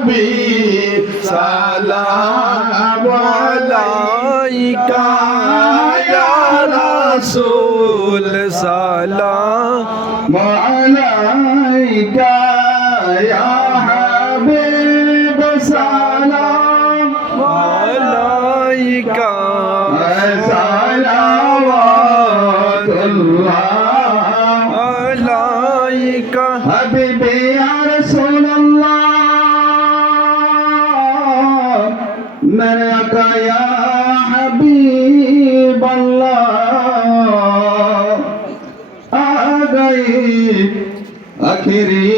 হাবিব সালাম আলাইকা ইয়া রাসূল সালাম আলাইকা ইয়া হাবিব সালাম আলাইকা সালাওয়াতুল্লাহ আলাইকা হাবিবি ইয়া রাসূলুল্লাহ मेरे आका या हबीब अल्लाह आ गई आखिरी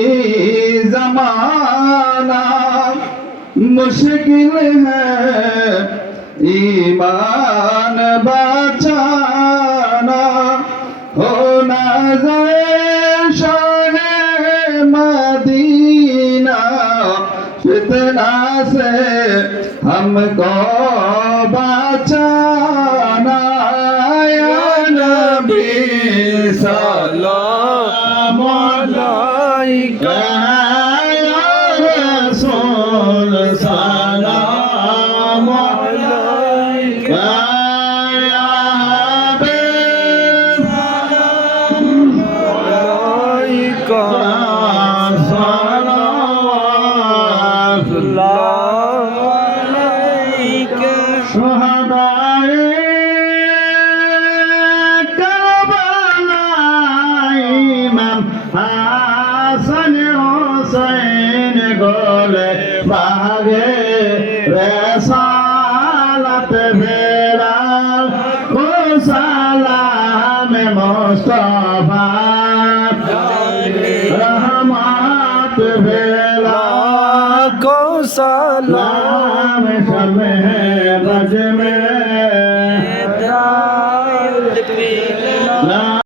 जमाना मुश्किल है ईमान बचाना हो नज़र मदीना फितना से हमको बचाना या नबी सलाम अलैका या रसूल सलाम अलैका या हबीब सलाम अलैका शुहदाए करबला इमाम हासन हुसैन गोले भागे रसालत भेड़ा को सलाम मुस्तफा रहमत भेड़ा को सलाम शब है बज में